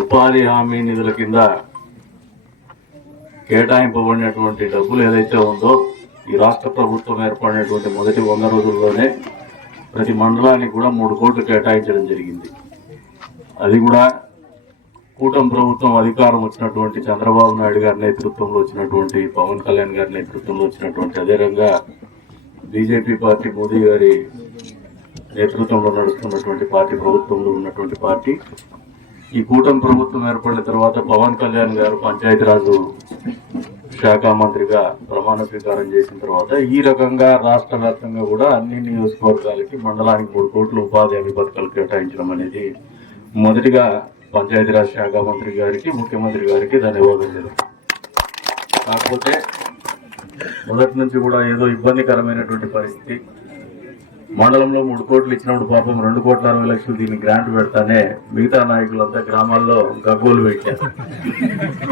ఉపాధి హామీ నిధుల కింద కేటాయింపబడినటువంటి డబ్బులు ఏదైతే ఉందో ఈ రాష్ట్ర ప్రభుత్వం ఏర్పడినటువంటి మొదటి 100 రోజుల్లోనే ప్రతి మండలానికి కూడా 3 కోట్లు కేటాయించడం జరిగింది. అది కూడా కూటమి ప్రభుత్వం అధికారం వచ్చినటువంటి చంద్రబాబు నాయుడు గారి నేతృత్వంలో వచ్చినటువంటి పవన్ కళ్యాణ్ గారి నేతృత్వంలో వచ్చినటువంటి అదేవిధంగా బీజేపీ పార్టీ మోదీ గారి నేతృత్వంలో నడుస్తున్నటువంటి పార్టీ ప్రభుత్వంలో ఉన్నటువంటి పార్టీ ఈ కూటమి ప్రభుత్వం ఏర్పడిన తర్వాత పవన్ కళ్యాణ్ గారు పంచాయతీరాజ్ శాఖ మంత్రిగా ప్రమాణ స్వీకారం చేసిన తర్వాత ఈ రకంగా రాష్ట్ర వ్యాప్తంగా కూడా అన్ని నియోజకవర్గాలకి మండలానికి 3 కోట్ల ఉపాధి హామీ పథకాలు కేటాయించడం అనేది మొదటిగా పంచాయతీరాజ్ శాఖ మంత్రి గారికి ముఖ్యమంత్రి గారికి ధన్యవాదాలు. కాకపోతే మొదటి నుంచి కూడా ఏదో ఇబ్బందికరమైనటువంటి పరిస్థితి. మండలంలో 3 కోట్లు ఇచ్చినప్పుడు పాపం 2,60,00,000 దీన్ని గ్రాంట్ పెడతానే మిగతా నాయకులంతా గ్రామాల్లో గగ్గోలు పెట్టారు.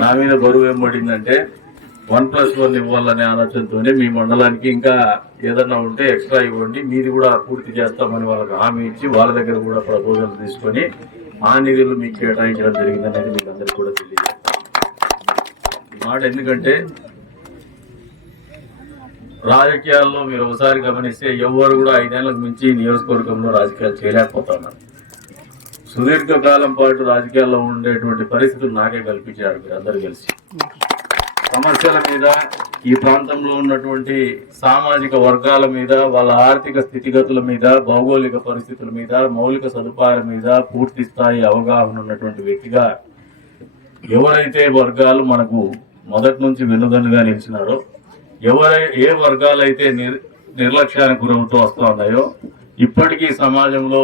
నా మీద బరువు ఏం పడిందంటే 1+1 ఇవ్వాలనే ఆలోచనతోనే మీ మండలానికి ఇంకా ఏదన్నా ఉంటే ఎక్స్ట్రా ఇవ్వండి, మీది కూడా పూర్తి చేస్తామని వాళ్ళకి హామీ ఇచ్చి వాళ్ళ దగ్గర కూడా ప్రపోజల్ తీసుకొని ఆ నిధులు మీకు కేటాయించడం జరిగిందనేది మీకు అందరికీ కూడా తెలియదు. ఈ మాట ఎందుకంటే రాజకీయాల్లో మీరు ఒకసారి గమనిస్తే ఎవరు కూడా 5 ఏళ్లకు మించి నియోజకవర్గంలో రాజకీయాలు చేయలేకపోతున్నారు. సుదీర్ఘకాలం పాటు రాజకీయాల్లో ఉండేటువంటి పరిస్థితులు నాకే కల్పించారు మీరు అందరూ కలిసి. సమస్యల మీద, ఈ ప్రాంతంలో ఉన్నటువంటి సామాజిక వర్గాల మీద, వాళ్ళ ఆర్థిక స్థితిగతుల మీద, భౌగోళిక పరిస్థితుల మీద, మౌలిక సదుపాయాల మీద పూర్తి స్థాయి అవగాహన ఉన్నటువంటి వ్యక్తిగా ఎవరైతే వర్గాలు మనకు మొదటి నుంచి వెన్నుదన్నుగా నిలిచినారో, ఏ వర్గాలైతే నిర్లక్ష్యానికి గురవుతూ వస్తూ ఉన్నాయో, ఇప్పటికీ సమాజంలో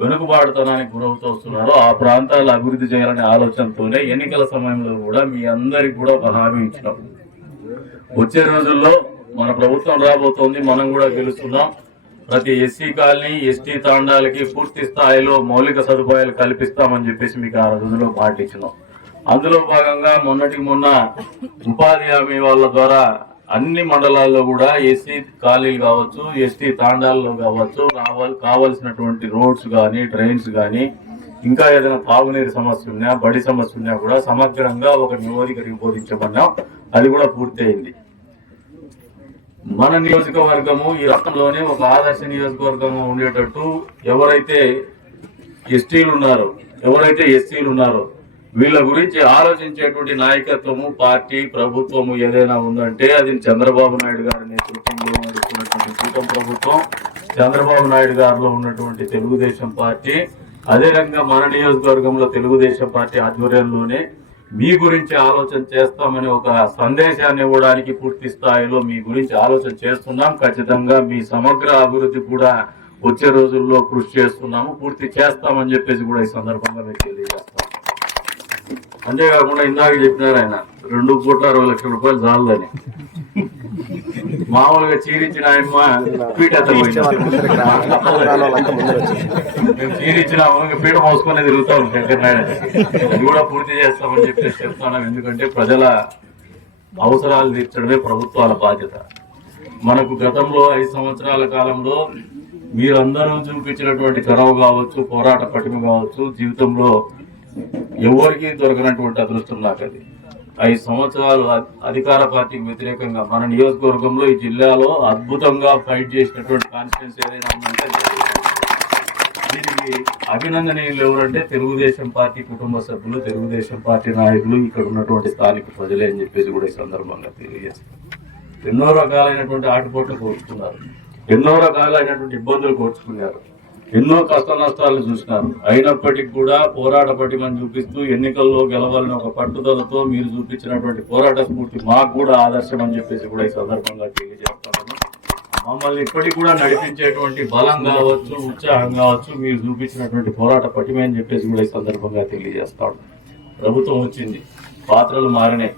వెనుకబాటుతనానికి గురవుతూ వస్తున్నారో ఆ ప్రాంతాలు అభివృద్ధి చేయాలనే ఆలోచనతోనే ఎన్నికల సమయంలో కూడా మీ అందరికి కూడా ఒక హామీ ఇచ్చినాం. వచ్చే రోజుల్లో మన ప్రభుత్వం రాబోతోంది, మనం కూడా గెలుస్తున్నాం. ప్రతి ఎస్సీ కాలనీ, ఎస్టీ తాండాలకి పూర్తి స్థాయిలో మౌలిక సదుపాయాలు కల్పిస్తామని చెప్పేసి మీకు ఆ రోజుల్లో మాట ఇచ్చినాం. అందులో భాగంగా మొన్న ఉపాధి హామీ వాళ్ళ ద్వారా అన్ని మండలాల్లో కూడా ఎస్సీ కాలనీలు కావచ్చు, ఎస్టీ తాండాల్లో కావచ్చు, కావలసినటువంటి రోడ్స్ కానీ, డ్రైన్స్ కానీ, ఇంకా ఏదైనా తాగునీరు సమస్య ఉన్నా, బడి సమస్య ఉన్నా కూడా సమగ్రంగా ఒక నివేదిక బోధించమన్నాం. అది కూడా పూర్తయింది. మన నియోజకవర్గము ఈ రాష్ట్రంలోనే ఒక ఆదర్శ నియోజకవర్గం ఉండేటట్టు ఎవరైతే ఎస్టీలు ఉన్నారో, ఎవరైతే ఎస్సీలు ఉన్నారో వీళ్ళ గురించి ఆలోచించేటువంటి నాయకత్వము, పార్టీ, ప్రభుత్వము ఏదైనా ఉందంటే అది చంద్రబాబు నాయుడు గారి నేతృత్వంలో నడుస్తున్నటువంటి కూటమి ప్రభుత్వం, చంద్రబాబు నాయుడు గారిలో ఉన్నటువంటి తెలుగుదేశం పార్టీ, అదేవిధంగా మన నియోజకవర్గంలో తెలుగుదేశం పార్టీ ఆధ్వర్యంలోనే మీ గురించి ఆలోచన చేస్తామని ఒక సందేశాన్ని ఇవ్వడానికి పూర్తి స్థాయిలో మీ గురించి ఆలోచన చేస్తున్నాం. ఖచ్చితంగా మీ సమగ్ర అభివృద్ధి కూడా వచ్చే రోజుల్లో కృషి చేస్తున్నాము, పూర్తి చేస్తామని చెప్పేసి కూడా ఈ సందర్భంగా మీకు తెలియజేస్తాం. అంతేకాకుండా ఇందాక చెప్పినారు ఆయన 2,60,00,000 చాలని. మామూలుగా చీరిచ్చిన ఆయమ్మ పీట మేము చీరిచ్చిన పీట మోసుకొని తిరుగుతా ఉంటాం. శంకరనాయుడు ఇది కూడా పూర్తి చేస్తామని చెప్పేసి చెప్తున్నాం. ఎందుకంటే ప్రజల అవసరాలు తీర్చడమే ప్రభుత్వాల బాధ్యత. మనకు గతంలో 5 సంవత్సరాల కాలంలో మీరందరూ చూపించినటువంటి చొరవ కావచ్చు, పోరాట పటిమ కావచ్చు, జీవితంలో ఎవరికి దొరకనటువంటి అదృష్టం నాకు అది. 5 సంవత్సరాలు అధికార పార్టీకి వ్యతిరేకంగా మన నియోజకవర్గంలో ఈ జిల్లాలో అద్భుతంగా ఫైట్ చేసినటువంటి కాన్స్టిట్యూన్సీ ఏదైనా ఉందంటే దీనికి అభినందనీయులు ఎవరంటే తెలుగుదేశం పార్టీ కుటుంబ సభ్యులు, తెలుగుదేశం పార్టీ నాయకులు, ఇక్కడ ఉన్నటువంటి స్థానిక ప్రజలే అని చెప్పేసి కూడా ఈ సందర్భంగా తెలియజేస్తారు. ఎన్నో రకాలైనటువంటి ఆటుపోట్లు కోర్చుకున్నారు, ఎన్నో రకాలైనటువంటి ఇబ్బందులు కోర్చుకున్నారు, ఎన్నో కష్ట నష్టాలు చూసినారు. అయినప్పటికీ కూడా పోరాట పటిమని చూపిస్తూ ఎన్నికల్లో గెలవాలని ఒక పట్టుదలతో మీరు చూపించినటువంటి పోరాట స్ఫూర్తి మాకు కూడా ఆదర్శం అని చెప్పేసి కూడా ఈ సందర్భంగా తెలియజేస్తాను. మమ్మల్ని ఇప్పటికి కూడా నడిపించేటువంటి బలం కావచ్చు, ఉత్సాహం కావచ్చు, మీరు చూపించినటువంటి పోరాట పటిమ అని చెప్పేసి కూడా ఈ సందర్భంగా తెలియజేస్తాడు. ప్రభుత్వం వచ్చింది, పాత్రలు మారినాయి.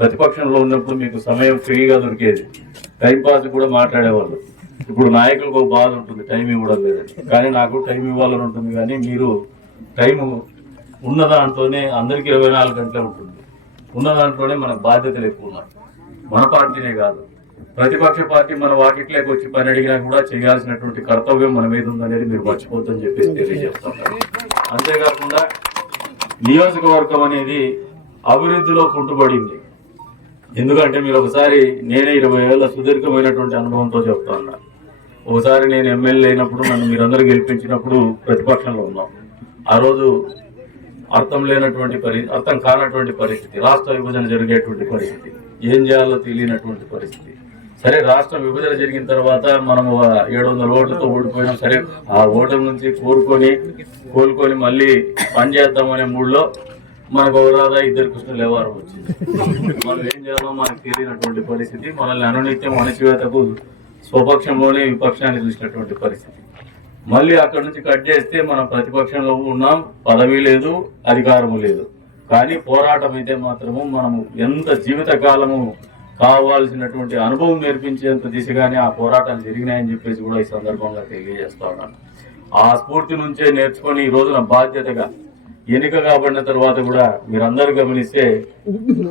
ప్రతిపక్షంలో ఉన్నప్పుడు మీకు సమయం ఫ్రీగా దొరికేది, టైంపాస్ కూడా మాట్లాడేవాళ్ళు. ఇప్పుడు నాయకులకు ఒక బాధ ఉంటుంది, టైం ఇవ్వడం లేదని. కానీ నాకు టైం ఇవ్వాలని ఉంటుంది, కానీ మీరు టైం ఉన్న దాంట్లోనే అందరికీ 24 గంటలే ఉంటుంది. ఉన్న దాంట్లోనే మనకు బాధ్యతలు ఎక్కువ ఉన్నాయి. మన పార్టీనే కాదు, ప్రతిపక్ష పార్టీ మన వాకిట్లోకి వచ్చి పని అడిగినా కూడా చేయాల్సినటువంటి కర్తవ్యం మన మీద ఉందనేది మీరు మర్చిపోతుందని చెప్పేసి తెలియజేస్తాం. అంతేకాకుండా నియోజకవర్గం అనేది అభివృద్ధిలో కుంటుపడింది. ఎందుకంటే మీరు ఒకసారి నేనే 20 ఏళ్ల సుదీర్ఘమైనటువంటి అనుభవంతో చెప్తా ఉన్నా. ఒకసారి నేను ఎమ్మెల్యే అయినప్పుడు నన్ను మీరందరూ గెలిపించినప్పుడు ప్రతిపక్షంలో ఉన్నాం. ఆ రోజు అర్థం కానటువంటి పరిస్థితి, రాష్ట్ర విభజన జరిగేటువంటి పరిస్థితి, ఏం చేయాలో తెలియనటువంటి పరిస్థితి. సరే, రాష్ట్ర విభజన జరిగిన తర్వాత మనం 700 ఓట్లతో ఓడిపోయినాం. సరే, ఆ ఓట్ల నుంచి కోలుకొని మళ్ళీ పనిచేద్దామనే మూడులో మనకు ఒకరాదా 2 కృష్ణులు వ్యవహారం వచ్చింది. మనం ఏం చేయాలో మనకు తెలియనటువంటి పరిస్థితి, మనల్ని అనునిత్యం అణచివేతకు స్వపక్షంలోనే విపక్షాన్ని చూసినటువంటి పరిస్థితి. మళ్ళీ అక్కడి నుంచి కట్ చేస్తే మనం ప్రతిపక్షంలో ఉన్నాం, పదవి లేదు, అధికారము లేదు. కానీ పోరాటం అయితే మాత్రము మనము ఎంత జీవిత కాలము కావాల్సినటువంటి అనుభవం నేర్పించేంత దిశగానే ఆ పోరాటాలు జరిగినాయని చెప్పేసి కూడా ఈ సందర్భంగా తెలియజేస్తా ఉన్నాను. ఆ స్ఫూర్తి నుంచే నేర్చుకొని ఈ రోజున బాధ్యతగా ఎన్నిక కాబడిన తర్వాత కూడా మీరందరూ గమనిస్తే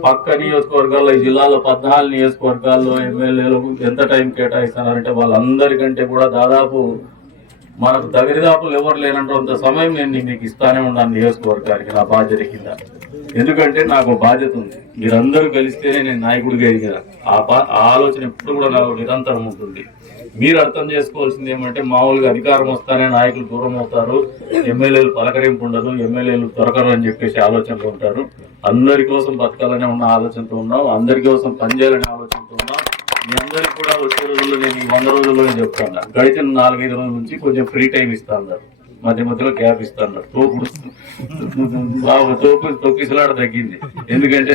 పక్క నియోజకవర్గాల్లో, ఈ జిల్లాలో 14 నియోజకవర్గాల్లో ఎమ్మెల్యేలకు ఎంత టైం కేటాయిస్తున్నారంటే వాళ్ళందరికంటే కూడా దాదాపు మనకు దరిదాపులు ఎవరు లేనంత సమయం నేను మీకు ఇస్తానే ఉన్నాను నియోజకవర్గానికి నా బాధ్యత కింద. ఎందుకంటే నాకు బాధ్యత ఉంది. మీరందరూ కలిస్తేనే నేను నాయకుడిగా ఎదిగా. ఆ ఆలోచన ఎప్పుడు కూడా నాకు నిరంతరం ఉంటుంది. మీరు అర్థం చేసుకోవాల్సింది ఏమంటే, మామూలుగా అధికారం వస్తానే నాయకులు దూరం అవుతారు, ఎమ్మెల్యేలు పలకరింపు ఉండదు, ఎమ్మెల్యేలు దొరకరు అని చెప్పేసి ఆలోచనతో ఉంటారు. అందరి కోసం బతకాలనే ఉన్న ఆలోచనతో ఉన్నాం, అందరి కోసం పనిచేయాలనే ఆలోచనతో ఉన్నాం. మీ అందరికి కూడా వచ్చే రోజుల్లో నేను ఈ 100 రోజుల్లోనే చెప్తాను. గడిచిన 4-5 రోజుల నుంచి కొంచెం ఫ్రీ టైం ఇస్తా అన్నారు, మధ్యలో గ్యాప్ ఇస్తా అన్నారు. తోపిసలాట తగ్గింది. ఎందుకంటే